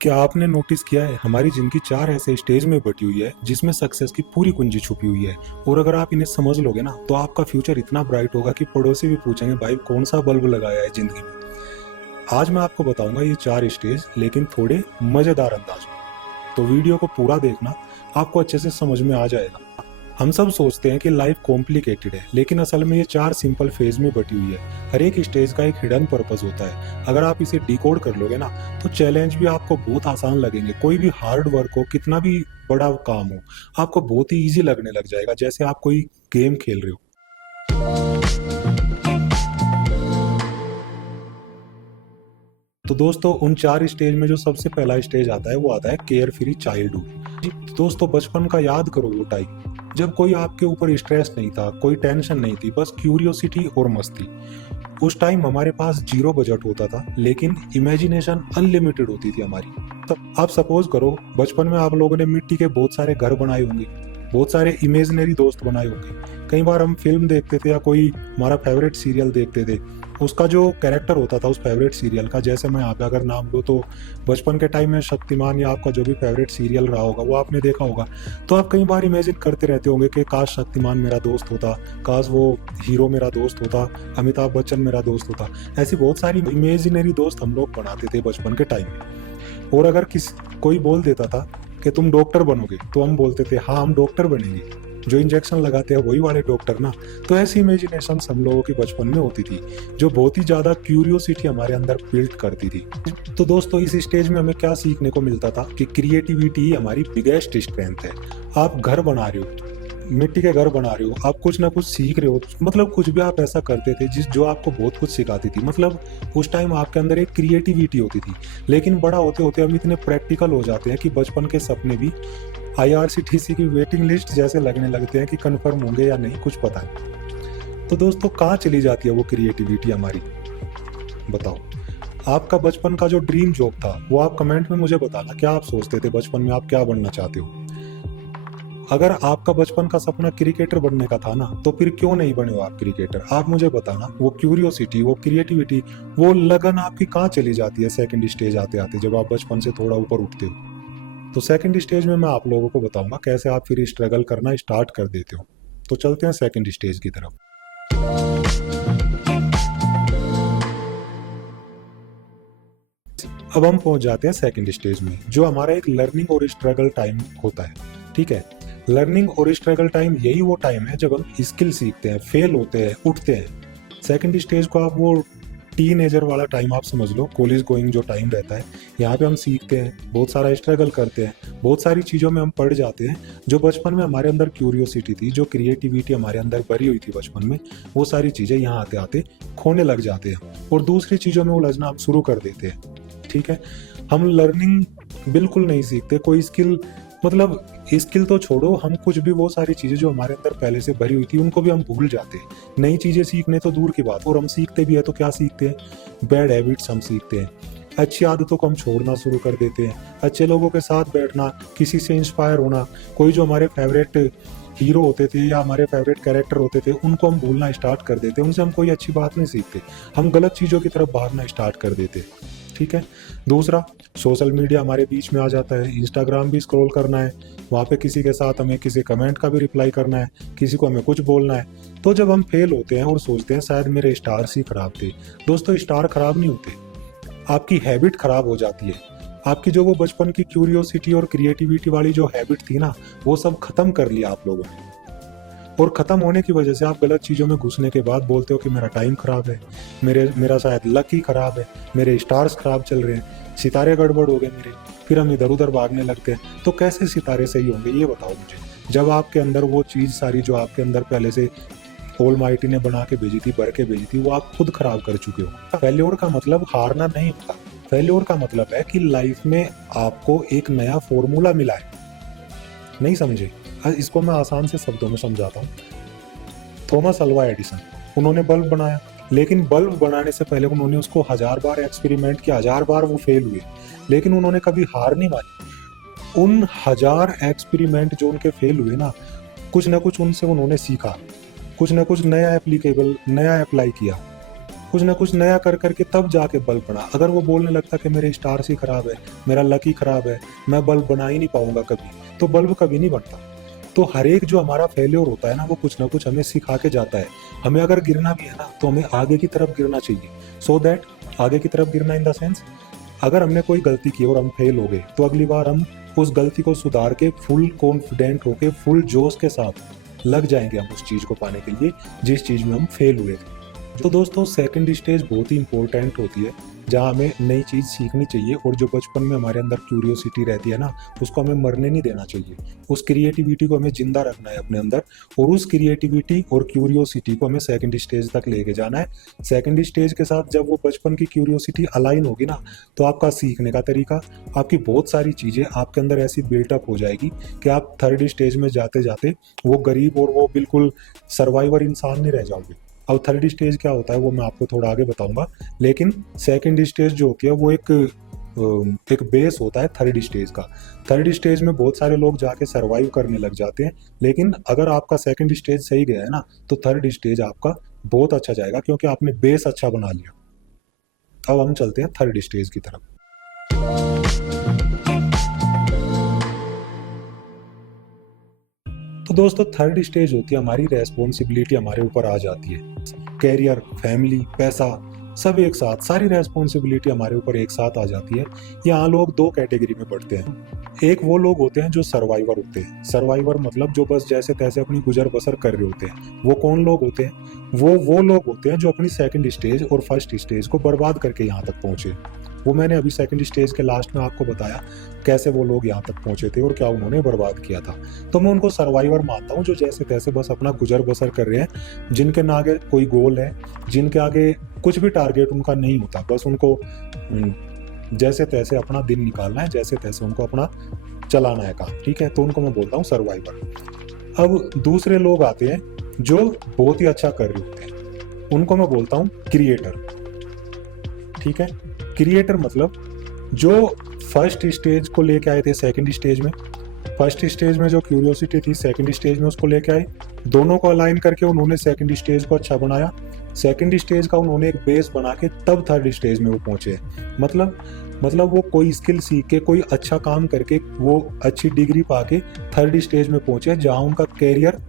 क्या आपने नोटिस किया है हमारी जिंदगी चार ऐसे स्टेज में बटी हुई है जिसमें सक्सेस की पूरी कुंजी छुपी हुई है। और अगर आप इन्हें समझ लोगे ना तो आपका फ्यूचर इतना ब्राइट होगा कि पड़ोसी भी पूछेंगे भाई कौन सा बल्ब लगाया है जिंदगी में। आज मैं आपको बताऊंगा ये चार स्टेज, लेकिन थोड़े मजेदार अंदाज में। तो वीडियो को पूरा देखना, आपको अच्छे से समझ में आ जाएगा। हम सब सोचते हैं कि लाइफ कॉम्प्लिकेटेड है, लेकिन असल में ये चार सिंपल फेज में बटी हुई है। हर एक स्टेज का एक हिडन पर्पस होता है। अगर आप इसे डिकोड कर लोगे ना तो चैलेंज भी आपको बहुत आसान लगेंगे। कोई भी हार्ड वर्क हो, कितना भी बड़ा काम हो, आपको बहुत ही इजी लगने लग जाएगा, जैसे आप कोई गेम खेल रहे हो। तो दोस्तों, उन चार स्टेज में जो सबसे पहला स्टेज आता है वो आता है केयर फ्री चाइल्डहुड। दोस्तों, बचपन का याद करो वो टाइम जब कोई आपके ऊपर स्ट्रेस नहीं था, कोई टेंशन नहीं थी, बस क्यूरियोसिटी और मस्ती। उस टाइम हमारे पास जीरो बजट होता था, लेकिन इमेजिनेशन अनलिमिटेड होती थी हमारी। तो आप सपोज करो बचपन में आप लोगों ने मिट्टी के बहुत सारे घर बनाए होंगे, बहुत सारे इमेजिनरी दोस्त बनाए होंगे। कई बार हम फिल्म देखते थे या कोई हमारा फेवरेट सीरियल देखते थे, उसका जो कैरेक्टर होता था उस फेवरेट सीरियल का, जैसे मैं यहाँ पे अगर नाम लूँ तो बचपन के टाइम में शक्तिमान या आपका जो भी फेवरेट सीरियल रहा होगा वो आपने देखा होगा। तो आप कई बार इमेजिन करते रहते होंगे कि काश शक्तिमान मेरा दोस्त होता, काश वो हीरो मेरा दोस्त होता, अमिताभ बच्चन मेरा दोस्त होता। ऐसी बहुत सारी इमेजिनरी दोस्त हम लोग बनाते थे बचपन के टाइम में। और अगर कोई बोल देता था कि तुम डॉक्टर बनोगे तो हम बोलते थे हाँ हम डॉक्टर बनेंगे, जो इंजेक्शन लगाते हैं वही वाले डॉक्टर ना। तो ऐसी इमेजिनेशन हम लोगों की बचपन में होती थी, जो बहुत ही ज्यादा क्यूरियोसिटी हमारे अंदर बिल्ड करती थी। तो दोस्तों, इस स्टेज में हमें क्या सीखने को मिलता था कि क्रिएटिविटी ही हमारी बिगेस्ट स्ट्रेंथ है। आप घर बना रहे हो, मिट्टी के घर बना रहे हो, आप कुछ ना कुछ सीख रहे हो, मतलब कुछ भी आप ऐसा करते थे जो आपको बहुत कुछ सिखाती थी। मतलब उस टाइम आपके अंदर एक क्रिएटिविटी होती थी। लेकिन बड़ा होते होते हम इतने प्रैक्टिकल हो जाते हैं कि बचपन के सपने भी आईआरसीटीसी की वेटिंग लिस्ट जैसे लगने लगते हैं कि कंफर्म होंगे या नहीं, कुछ पता नहीं। तो दोस्तों, कहाँ चली जाती है वो क्रिएटिविटी हमारी, बताओ। आपका बचपन का जो ड्रीम जॉब था वो आप कमेंट में मुझे बताना। क्या आप सोचते थे बचपन में, आप क्या बनना चाहते हो? अगर आपका बचपन का सपना क्रिकेटर बनने का था ना, तो फिर क्यों नहीं बने हो आप क्रिकेटर? आप मुझे बताना। वो क्यूरियोसिटी, वो क्रिएटिविटी, वो लगन आपकी कहाँ चली जाती है सेकंड स्टेज आते आते, जब आप बचपन से थोड़ा ऊपर उठते हो? तो सेकंड स्टेज में मैं आप लोगों को बताऊंगा कैसे आप फिर स्ट्रगल करना स्टार्ट कर देते हो। तो चलते हैं सेकंड स्टेज की तरफ। अब हम पहुंच जाते हैं सेकंड स्टेज में, जो हमारा एक लर्निंग और स्ट्रगल टाइम होता है। ठीक है, लर्निंग और स्ट्रगल टाइम यही वो टाइम है जब हम स्किल सीखते हैं, फेल होते हैं, उठते हैं। सेकंड स्टेज को आप वो टीनेजर वाला टाइम आप समझ लो, कॉलेज गोइंग जो टाइम रहता है। यहाँ पे हम सीखते हैं, बहुत सारा स्ट्रगल करते हैं, बहुत सारी चीज़ों में हम पढ़ जाते हैं। जो बचपन में हमारे अंदर क्यूरियोसिटी थी, जो क्रिएटिविटी हमारे अंदर भरी हुई थी बचपन में, वो सारी चीज़ें यहाँ आते आते खोने लग जाते हैं और दूसरी चीज़ों में उलझना हम शुरू कर देते हैं। ठीक है, हम लर्निंग बिल्कुल नहीं सीखते, कोई स्किल, मतलब स्किल तो छोड़ो, हम कुछ भी वो सारी चीज़ें जो हमारे अंदर पहले से भरी हुई थी उनको भी हम भूल जाते हैं। नई चीज़ें सीखने तो दूर की बात, और हम सीखते भी है तो क्या सीखते हैं? बैड हैबिट्स हम सीखते हैं। अच्छी आदतों को हम छोड़ना शुरू कर देते हैं। अच्छे लोगों के साथ बैठना, किसी से इंस्पायर होना, कोई जो हमारे फेवरेट हीरो होते थे या हमारे फेवरेट कैरेक्टर होते थे उनको हम भूलना स्टार्ट कर देते, उनसे हम कोई अच्छी बात नहीं सीखते, हम गलत चीज़ों की तरफ भागना स्टार्ट कर देते। ठीक है, दूसरा, सोशल मीडिया हमारे बीच में आ जाता है। इंस्टाग्राम भी स्क्रॉल करना है, वहाँ पे किसी के साथ हमें किसी कमेंट का भी रिप्लाई करना है, किसी को हमें कुछ बोलना है। तो जब हम फेल होते हैं और सोचते हैं शायद मेरे स्टार्स ही खराब थे, दोस्तों स्टार खराब नहीं होते, आपकी हैबिट खराब हो जाती है। आपकी जो वो बचपन की क्यूरियोसिटी और क्रिएटिविटी वाली जो हैबिट थी ना, वो सब खत्म कर लिया आप लोगों ने। और खत्म होने की वजह से आप गलत चीज़ों में घुसने के बाद बोलते हो कि मेरा टाइम खराब है, मेरा शायद लक ही खराब है, मेरे स्टार्स खराब चल रहे हैं, सितारे गड़बड़ हो गए मेरे। फिर हम इधर उधर भागने लगते हैं। तो कैसे सितारे सही होंगे ये बताओ मुझे, जब आपके अंदर वो चीज़ सारी जो आपके अंदर पहले से ऑलमाइटी ने बना के भेजी थी, भर के भेजी थी, वो आप खुद खराब कर चुके हो। फेल्योर का मतलब हारना नहीं होता, फेल्योर का मतलब है कि लाइफ में आपको एक नया फॉर्मूला मिला है। नहीं समझे? इसको मैं आसान से शब्दों में समझाता हूँ। थॉमस अल्वा एडिसन, उन्होंने बल्ब बनाया, लेकिन बल्ब बनाने से पहले उन्होंने उसको 1000 बार एक्सपेरिमेंट किया, 1000 बार वो फेल हुए, लेकिन उन्होंने कभी हार नहीं मानी। उन 1000 एक्सपेरिमेंट जो उनके फेल हुए ना, कुछ ना कुछ उनसे उन्होंने सीखा, कुछ ना कुछ नया एप्लीकेबल, नया अप्लाई किया। कुछ ना कुछ नया कर करके तब जाके बल्ब बना। अगर वो बोलने लगता कि मेरे स्टार्स ही खराब है, मेरा लक ही खराब है, मैं बल्ब बना ही नहीं पाऊंगा कभी, तो बल्ब कभी नहीं बनता। तो हर एक जो हमारा फेल्योर होता है ना, वो कुछ ना कुछ हमें सिखा के जाता है। हमें अगर गिरना भी है ना, तो हमें आगे की तरफ गिरना चाहिए। सो दैट, आगे की तरफ गिरना इन द सेंस, अगर हमने कोई गलती की और हम फेल हो गए, तो अगली बार हम उस गलती को सुधार के फुल कॉन्फिडेंट होके फुल जोश के साथ लग जाएंगे हम उस चीज को पाने के लिए जिस चीज में हम फेल हुए थे। तो दोस्तों, सेकंड स्टेज बहुत ही इंपॉर्टेंट होती है, जहाँ हमें नई चीज़ सीखनी चाहिए, और जो बचपन में हमारे अंदर क्यूरियोसिटी रहती है ना, उसको हमें मरने नहीं देना चाहिए। उस क्रिएटिविटी को हमें जिंदा रखना है अपने अंदर, और उस क्रिएटिविटी और क्यूरियोसिटी को हमें सेकंड स्टेज तक लेके जाना है। सेकंड स्टेज के साथ जब वो बचपन की क्यूरियोसिटी अलाइन होगी ना, तो आपका सीखने का तरीका, आपकी बहुत सारी चीज़ें आपके अंदर ऐसी बिल्टअप हो जाएगी कि आप थर्ड स्टेज में जाते जाते वो गरीब और वो बिल्कुल सर्वाइवर इंसान नहीं रह जाओगे। अब थर्ड स्टेज क्या होता है वो मैं आपको थोड़ा आगे बताऊंगा, लेकिन सेकंड स्टेज जो होती है वो एक बेस होता है थर्ड स्टेज का। थर्ड स्टेज में बहुत सारे लोग जाके सरवाइव करने लग जाते हैं, लेकिन अगर आपका सेकंड स्टेज सही गया है ना, तो थर्ड स्टेज आपका बहुत अच्छा जाएगा, क्योंकि आपने बेस अच्छा बना लिया। अब हम चलते हैं थर्ड स्टेज की तरफ। तो दोस्तों, थर्ड स्टेज होती है हमारी रेस्पॉन्सिबिलिटी हमारे ऊपर आ जाती है। कैरियर, फैमिली, पैसा, सब एक साथ, सारी रेस्पॉन्सिबिलिटी हमारे ऊपर एक साथ आ जाती है। यहाँ लोग दो कैटेगरी में बढ़ते हैं। एक वो लोग होते हैं जो सर्वाइवर होते हैं। सर्वाइवर मतलब जो बस जैसे तैसे अपनी गुजर बसर कर रहे होते हैं। वो कौन लोग होते हैं? वो लोग होते हैं जो अपनी सेकंड स्टेज और फर्स्ट स्टेज को बर्बाद करके यहाँ तक पहुंचे। वो मैंने अभी सेकंड स्टेज के लास्ट में आपको बताया कैसे वो लोग यहाँ तक पहुंचे थे और क्या उन्होंने बर्बाद किया था। तो मैं उनको सर्वाइवर मानता हूँ, जो जैसे तैसे बस अपना गुजर बसर कर रहे हैं, जिनके ना आगे कोई गोल है, जिनके आगे कुछ भी टारगेट उनका नहीं होता, बस उनको जैसे तैसे अपना दिन निकालना है, जैसे तैसे उनको अपना चलाना है काम, ठीक है। तो उनको मैं बोलता हूँ सर्वाइवर। अब दूसरे लोग आते हैं जो बहुत ही अच्छा कर रहे होते हैं, उनको मैं बोलता हूँ क्रिएटर, ठीक है। क्रिएटर मतलब जो फर्स्ट स्टेज को लेके आए थे सेकंड स्टेज में, फर्स्ट स्टेज में जो क्यूरियोसिटी थी सेकंड स्टेज में उसको लेके आए, दोनों को अलाइन करके उन्होंने सेकंड स्टेज को अच्छा बनाया। सेकंड स्टेज का उन्होंने एक बेस बना के तब थर्ड स्टेज में वो पहुंचे। मतलब वो कोई स्किल सीख के, कोई अच्छा काम करके, वो अच्छी डिग्री पाके थर्ड स्टेज में पहुंचे, जहाँ उनका कैरियर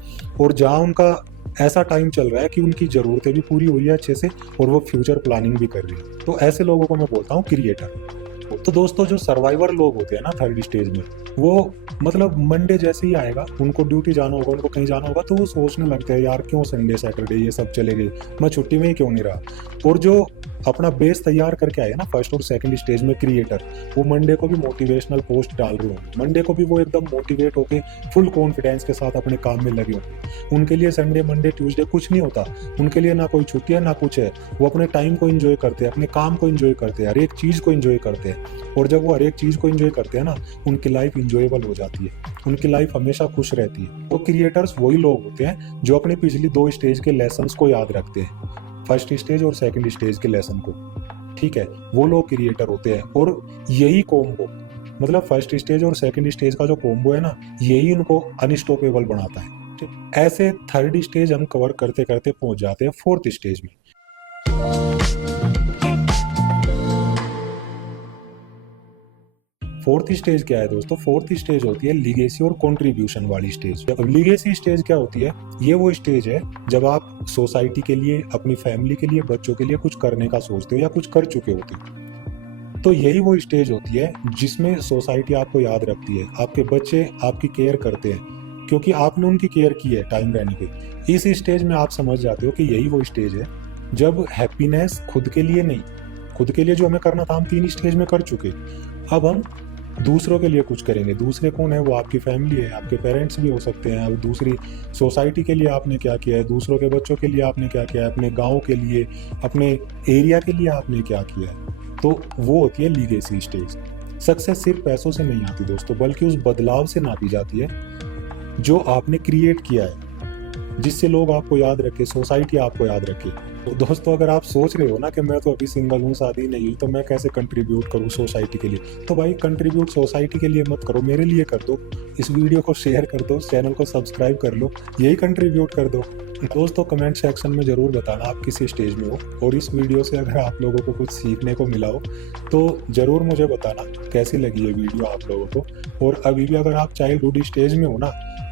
और जहाँ उनका ऐसा टाइम चल रहा है कि उनकी ज़रूरतें भी पूरी हुई है अच्छे से और वो फ्यूचर प्लानिंग भी कर रही है। तो ऐसे लोगों को मैं बोलता हूँ क्रिएटर। तो दोस्तों, जो सर्वाइवर लोग होते हैं ना थर्ड स्टेज में, वो मतलब मंडे जैसे ही आएगा, उनको ड्यूटी जाना होगा, उनको कहीं जाना होगा, तो वो सोचने लगते हैं यार क्यों संडे सैटरडे ये सब चले गए, मैं छुट्टी में ही क्यों नहीं रहा। और जो अपना बेस तैयार करके आए ना फर्स्ट और सेकंड स्टेज में क्रिएटर, वो मंडे को भी मोटिवेशनल पोस्ट डाल रहे होंगे, मंडे को भी वो एकदम मोटिवेट होके फुल कॉन्फिडेंस के साथ अपने काम में लगे होंगे। उनके लिए संडे मंडे ट्यूसडे कुछ नहीं होता, उनके लिए ना कोई छुट्टी है ना कुछ है। वो अपने टाइम को एंजॉय करते हैं, अपने काम को एंजॉय करते हैं, हर एक चीज़ को एंजॉय करते हैं। और जब वो हर एक चीज़ को एंजॉय करते हैं ना, उनकी लाइफ इंजॉयबल हो जाती है, उनकी लाइफ हमेशा खुश रहती है। तो क्रिएटर्स वही लोग होते हैं जो अपनी पिछली दो स्टेज के लेसन्स को याद रखते हैं, फर्स्ट स्टेज और सेकंड स्टेज के लेसन को, ठीक है। वो लोग क्रिएटर होते हैं। और यही कॉम्बो, मतलब फर्स्ट स्टेज और सेकंड स्टेज का जो कॉम्बो है ना, यही उनको अनस्टॉपेबल बनाता है, ठीक। ऐसे थर्ड स्टेज हम कवर करते करते पहुंच जाते हैं फोर्थ स्टेज में। फोर्थ स्टेज क्या है दोस्तों? फोर्थ स्टेज होती है लीगेसी और कंट्रीब्यूशन वाली स्टेज। अब लीगेसी स्टेज क्या होती है? ये वो स्टेज है जब आप सोसाइटी के लिए, अपनी फैमिली के लिए, बच्चों के लिए कुछ करने का सोचते हो या कुछ कर चुके होते हो। तो यही वो स्टेज होती है जिसमें सोसाइटी आपको याद रखती है, आपके बच्चे आपकी केयर करते हैं क्योंकि आपने उनकी केयर की है टाइम रहने पे। इस स्टेज में आप समझ जाते हो कि यही वो स्टेज है जब हैप्पीनेस खुद के लिए नहीं, खुद के लिए जो हमें करना था हम 3 स्टेज में कर चुके, अब हम दूसरों के लिए कुछ करेंगे। दूसरे कौन है? वो आपकी फैमिली है, आपके पेरेंट्स भी हो सकते हैं। अब दूसरी सोसाइटी के लिए आपने क्या किया है, दूसरों के बच्चों के लिए आपने क्या किया है, अपने गांव के लिए, अपने एरिया के लिए आपने क्या किया है। तो वो होती है लीगेसी स्टेज। सक्सेस सिर्फ पैसों से नहीं आती दोस्तों, बल्कि उस बदलाव से नापी जाती है जो आपने क्रिएट किया है, जिससे लोग आपको याद रखे, सोसाइटी आपको याद रखे। तो दोस्तों अगर आप सोच रहे हो ना कि मैं तो अभी सिंगल हूँ, शादी नहीं हुई, तो मैं कैसे कंट्रीब्यूट करूँ सोसाइटी के लिए, तो भाई कंट्रीब्यूट सोसाइटी के लिए मत करो, मेरे लिए कर दो। इस वीडियो को शेयर कर दो, चैनल को सब्सक्राइब कर लो, यही कंट्रीब्यूट कर दो। दोस्तों कमेंट सेक्शन में ज़रूर बताना आप किस स्टेज में हो, और इस वीडियो से अगर आप लोगों को कुछ सीखने को मिला हो तो ज़रूर मुझे बताना कैसी लगी ये वीडियो आप लोगों को। और अभी भी अगर आप चाइल्डहुड स्टेज में हो ना,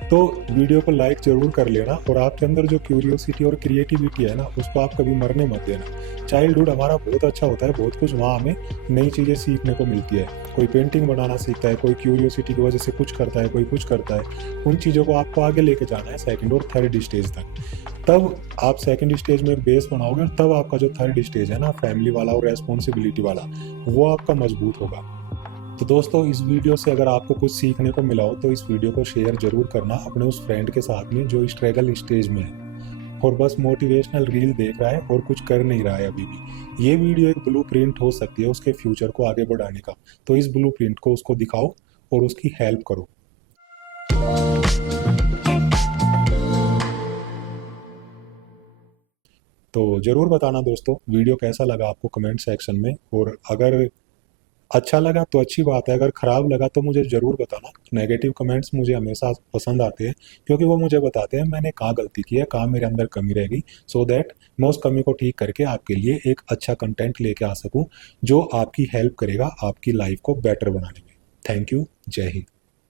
तो वीडियो को लाइक ज़रूर कर लेना, और आपके अंदर जो क्यूरियोसिटी और क्रिएटिविटी है ना, उसको आप कभी मरने मत देना। चाइल्डहुड हमारा बहुत अच्छा होता है, बहुत कुछ वहाँ हमें नई चीज़ें सीखने को मिलती है। कोई पेंटिंग बनाना सीखता है, कोई क्यूरियोसिटी की वजह से कुछ करता है, कोई कुछ करता है। उन चीज़ों को आपको आगे लेके जाना है सेकंड और थर्ड स्टेज तक। तब आप सेकंड स्टेज में एक बेस बनाओगे, और तब आपका जो थर्ड स्टेज है ना, फैमिली वाला और रेस्पॉन्सिबिलिटी वाला, वो आपका मजबूत होगा। तो दोस्तों इस वीडियो से अगर आपको कुछ सीखने को मिला हो तो इस वीडियो को शेयर जरूर करना अपने उस फ्रेंड के साथ में जो स्ट्रगल स्टेज में है और बस मोटिवेशनल रील देख रहा है और कुछ कर नहीं रहा है अभी भी। ये वीडियो एक ब्लूप्रिंट हो सकती है उसके फ्यूचर को आगे बढ़ाने का, तो इस ब्लूप्रिंट को उसको दिखाओ और उसकी हेल्प करो। तो ज़रूर बताना दोस्तों वीडियो कैसा लगा आपको कमेंट सेक्शन में, और अगर अच्छा लगा तो अच्छी बात है, अगर ख़राब लगा तो मुझे ज़रूर बताना। नेगेटिव कमेंट्स मुझे हमेशा पसंद आते हैं, क्योंकि वो मुझे बताते हैं मैंने कहाँ गलती की है, कहाँ मेरे अंदर कमी रह गई, सो दैट मैं उस कमी को ठीक करके आपके लिए एक अच्छा कंटेंट लेके आ सकूँ जो आपकी हेल्प करेगा आपकी लाइफ को बेटर बनाने में। Thank you. जय हिंद।